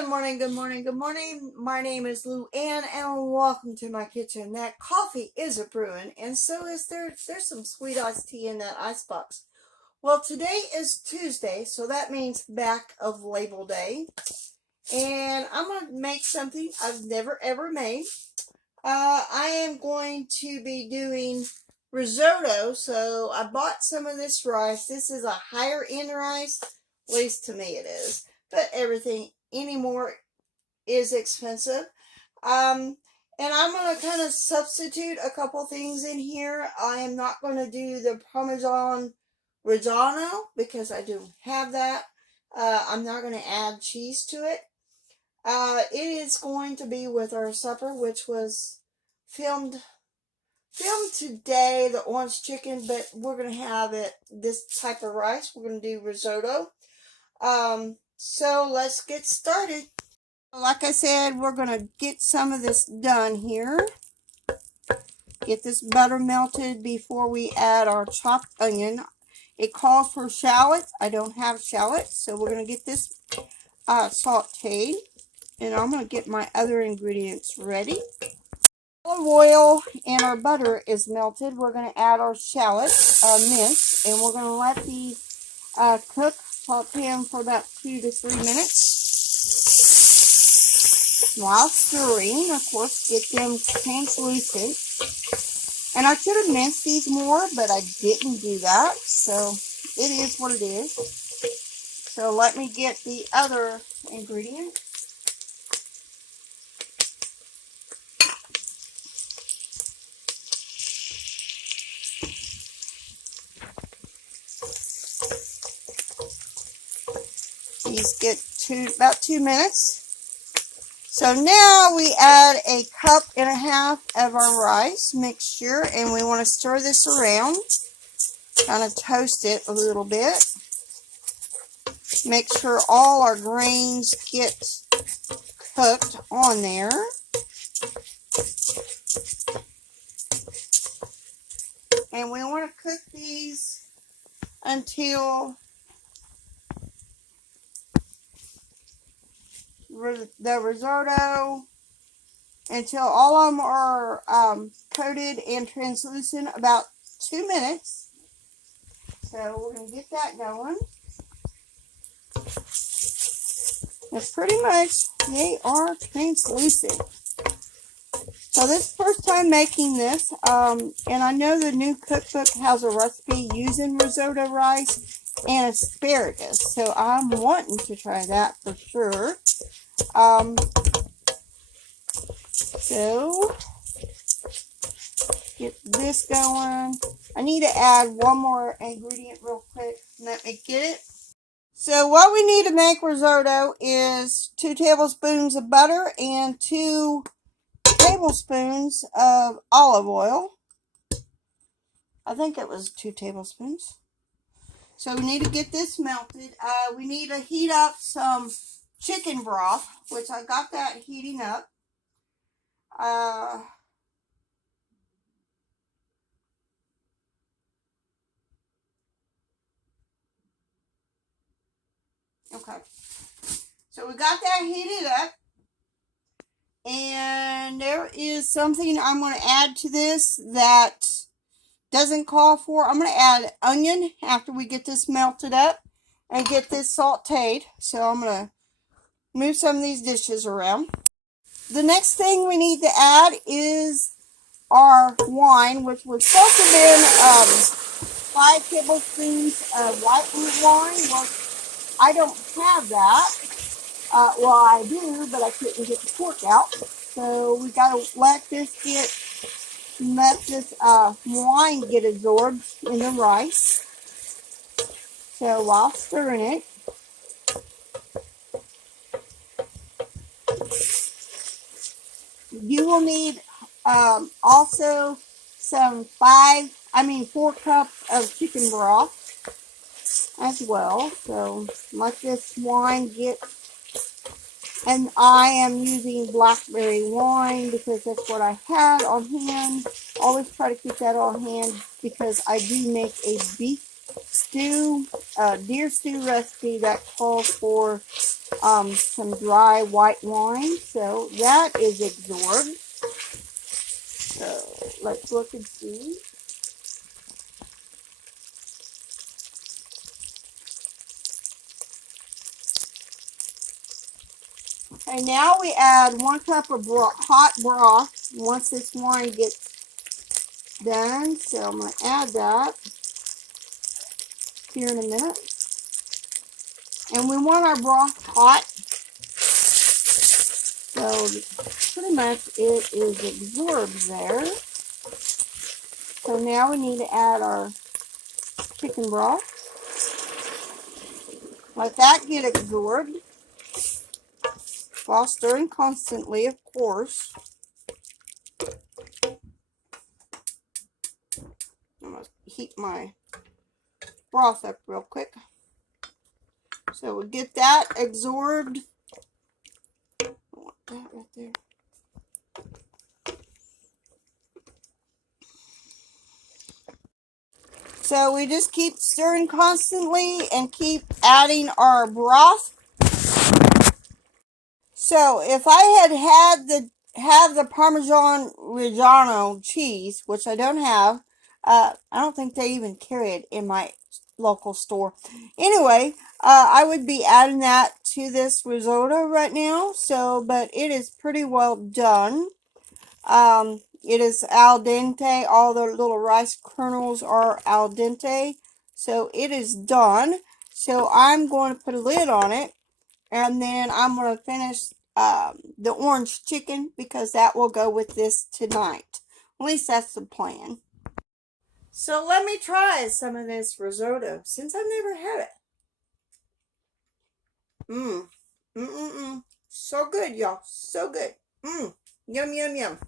Good morning, good morning, good morning. My name is LouAnn and welcome to my kitchen. That coffee is a brewing and so is there's some sweet iced tea in that icebox. Well, today is Tuesday, so that means back of Label Day. And I'm going to make something I've never ever made. I am going to be doing risotto, so I bought some of this rice. This is a higher end rice, at least to me it is. But everything anymore is expensive. And I'm going to kind of substitute a couple things in here. I am not going to do the Parmesan Reggiano because I don't have that. I'm not going to add cheese to it. It is going to be with our supper, which was filmed today, the orange chicken, but we're going to have it this type of rice. We're going to do risotto. So let's get started. Like I said, we're going to get some of this done here. Get this butter melted before we add our chopped onion. It calls for shallots. I don't have shallots, so we're going to get this sauteed. And I'm going to get my other ingredients ready. Olive oil and our butter is melted. We're going to add our shallots minced, and we're going to let these cook, saute them for about 2 to 3 minutes. While stirring, of course, get them translucent. And I should have minced these more, but I didn't do that. So it is what it is. So let me get the other ingredient. These get about 2 minutes. So now we add 1.5 cups of our rice mixture, and we want to stir this around, kind of toast it a little bit. Make sure all our grains get cooked on there. And we want to cook these until the risotto, until all of them are coated and translucent, about 2 minutes. So we're going to get that going. That's pretty much, they are translucent. So this is the first time making this, and I know the new cookbook has a recipe using risotto rice and asparagus, so I'm wanting to try that for sure. So get this going. I need to add one more ingredient real quick. Let me get it. So what we need to make risotto is 2 tablespoons of butter and 2 tablespoons of olive oil. I think it was 2 tablespoons. So we need to get this melted. We need to heat up some chicken broth, which I got that heating up. Okay. So we got that heated up. And there is something I'm going to add to this that doesn't call for. I'm going to add onion after we get this melted up and get this sauteed. So I'm going to move some of these dishes around. The next thing we need to add is our wine, which was supposed to have been 5 tablespoons of white root wine. Well, I don't have that. Well, I do, but I couldn't get the cork out. So we got to let this wine get absorbed in the rice. So while stirring it, you will need also some 4 cups of chicken broth as well. So let this wine get, and I am using blackberry wine because that's what I had on hand. Always try to keep that on hand because I do make a beef stew, deer stew recipe that calls for some dry white wine. So that is absorbed. So let's look and see. Okay, now we add 1 cup of hot broth once this wine gets done. So I'm going to add that here in a minute. And we want our broth hot. So pretty much it is absorbed there. So now we need to add our chicken broth. Let that get absorbed while stirring constantly, of course. I'm going to heat my broth up real quick. So we get that absorbed. I want that right there. So we just keep stirring constantly and keep adding our broth. So if I had the Parmesan Reggiano cheese, which I don't have, I don't think they even carry it in my local store. Anyway, I would be adding that to this risotto right now. So, but it is pretty well done. It is al dente. All the little rice kernels are al dente. So it is done. So I'm going to put a lid on it. And then I'm going to finish the orange chicken because that will go with this tonight. At least that's the plan. So let me try some of this risotto since I've never had it. So good, y'all. So good. Yum, yum, yum.